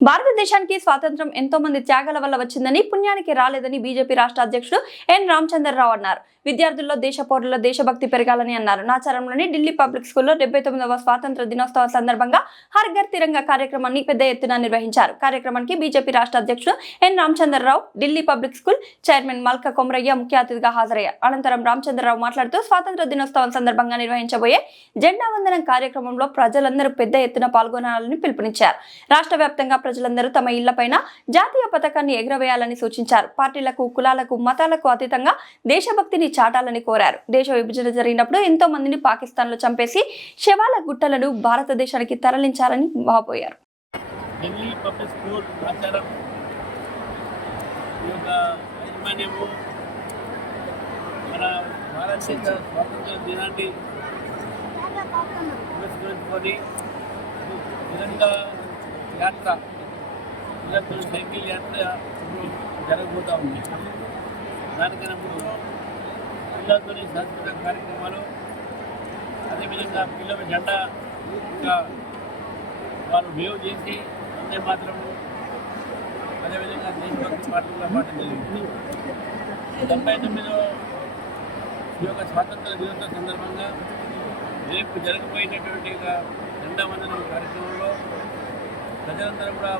భారతదేశానికి స్వాతంత్రం ఎంతో మంది త్యాగాల వల్ల వచ్చిందని పుణ్యానికి రాలేదని బీజేపీ రాష్ట్ర అధ్యక్షుడు ఎన్ రామచంద్రరావు అన్నారు. విద్యార్థుల్లో దేశ పౌరుల్లో దేశభక్తి పెరగాలని అన్నారు. నాచారంలోని ఢిల్లీ పబ్లిక్ స్కూల్లో డెబ్బై తొమ్మిదవ స్వాతంత్ర దినోత్సవ సందర్భంగా హర్ ఘర్ తిరంగా కార్యక్రమాన్ని పెద్ద ఎత్తున నిర్వహించారు. కార్యక్రమానికి బీజేపీ రాష్ట్ర అధ్యక్షుడు N Ramachandra Rao Delhi public school chairman Malka Komaraiah ముఖ్య అతిథిగా హాజరయ్యారు. అనంతరం రామచంద్రరావు మాట్లాడుతూ స్వాతంత్ర దినోత్సవం సందర్భంగా నిర్వహించబోయే జెండా వందనం కార్యక్రమంలో ప్రజలందరూ పెద్ద ఎత్తున పాల్గొనాలని పిలుపునిచ్చారు. రాష్ట్ర వ్యాప్తంగా ప్రజలందరూ తమ ఇళ్ళపైన జాతీయ పథకాన్ని ఎగురవేయాలని సూచించారు. పార్టీలకు కులాలకు మతాలకు అతీతంగా దేశభక్తిని చాటాలని కోరారు. దేశ విభజన జరిగినప్పుడు ఎంతో మందిని పాకిస్తాన్లో చంపేసి శవాల గుట్టలను భారతదేశానికి తరలించాలని వాపోయారు. మన భారతదేశ స్వాతంత్ర దినాన్ని పురస్కరించుకొని యాత్ర సైకిల్ యాత్ర జరగబోతా ఉంది. దానికన్నా ముందు పిల్లలతోని సాంస్కృతిక కార్యక్రమాలు అదేవిధంగా పిల్లల జెండా ఇంకా వాళ్ళు వేవ్ చేసి అందే మాత్రము అదేవిధంగా దేశభక్తి పాటలు కూడా పాడడం జరిగింది. తొంభై తొమ్మిదో ఈ యొక్క స్వాతంత్ర దినోత్సవ సందర్భంగా రేపు జరగబోయేటటువంటి జెండా వందనం కార్యక్రమంలో ప్రజలందరూ కూడా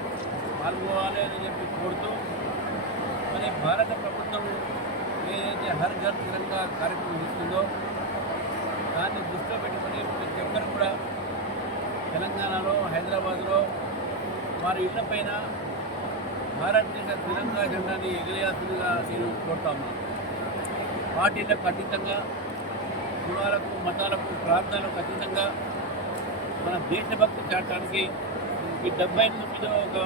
పాల్గొవాలి అని చెప్పి కోరుతూ మరి భారత ప్రభుత్వం ఏదైతే హర్ ఘర్ తిరంగా కార్యక్రమం ఇస్తుందో దాన్ని దృష్టిలో పెట్టుకొని ప్రతి ఒక్కరు కూడా తెలంగాణలో హైదరాబాద్లో వారి ఇళ్ళపైన భారతదేశ తెలంగాణ జెండాని ఎగిరేయాల్సిందిగా నేను కోరుతా ఉన్నాను. పార్టీలకు అతీతంగా కులాలకు మతాలకు ప్రాంతాలకు అతీతంగా మన దేశభక్తి చాటడానికి ఈ డెబ్బై తొమ్మిదో ఒక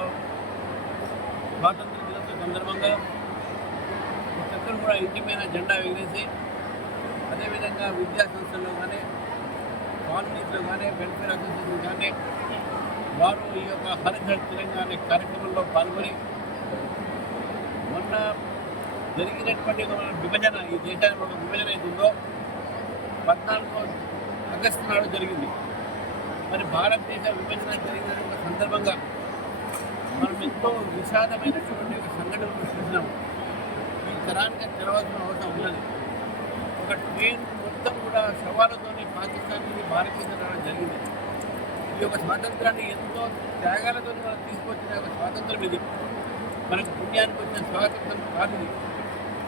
స్వాతంత్ర దినోత్సవ సందర్భంగా కూడా ఇంటి మీద జెండా ఎగిరేసి అదేవిధంగా విద్యా సంస్థల్లో కానీ కాలనీస్లో కానీ వెల్ఫేర్ అసోసియేషన్ కానీ వారు ఈ యొక్క హరిహర్ తెలంగాణ కార్యక్రమంలో పాల్గొని మొన్న జరిగినటువంటి విభజన ఈ దేశానికి ఒక విభజన ఏది ఉందో పద్నాలుగో ఆగస్టు నాడు జరిగింది. మరి భారతదేశ విభజన జరిగిన సందర్భంగా మనం ఎంతో విషాదమైనటువంటి ఒక సంఘటనలు చూసినాము తరానికి తెలవాల్సిన అవసరం ఉన్నది. ఒక ట్రైన్ మొత్తం కూడా శవాలతోనే పాకిస్తాన్ నుంచి భారతదేశం జరిగింది. ఈ యొక్క స్వాతంత్రాన్ని ఎంతో త్యాగాలతో మనం తీసుకొచ్చిన ఒక స్వాతంత్రం ఇది. మనకు పుణ్యానికి వచ్చిన స్వాతంత్రం కాదు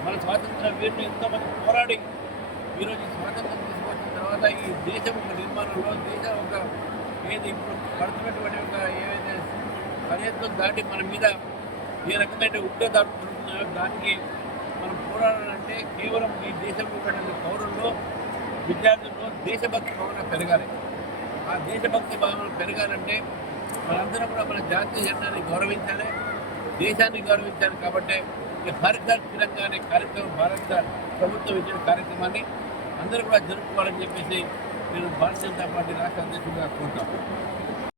మన స్వాతంత్ర వీరులు ఎంతో మంది పోరాడి ఈరోజు ఈ స్వాతంత్రం తీసుకొచ్చిన తర్వాత ఈ దేశం ఒక నిర్మాణంలో దేశం ఒక ఏది ఇప్పుడు పడుతున్నటువంటి ఒక ఏవైతే సరిహద్దులు దాటి మన మీద ఏ రకమైన ఉగ్రదాడులు దానికి పోరాడాలంటే కేవలం ఈ దేశంలో ఉన్నటువంటి పౌరుల్లో విద్యార్థుల్లో దేశభక్తి భావన పెరగాలి. ఆ దేశభక్తి భావన పెరగాలంటే మనందరం కూడా మన జాతీయ జెండాన్ని గౌరవించాలి దేశాన్ని గౌరవించాలి కాబట్టి ఈ హర్ ఘర్ తిరంగా అనే కార్యక్రమం భారత ప్రభుత్వం ఇచ్చిన కార్యక్రమాన్ని అందరూ కూడా జరుపుకోవాలని చెప్పేసి నేను భారతీయ జనతా పార్టీ రాష్ట్ర అధ్యక్షుడిగా కోరుతాను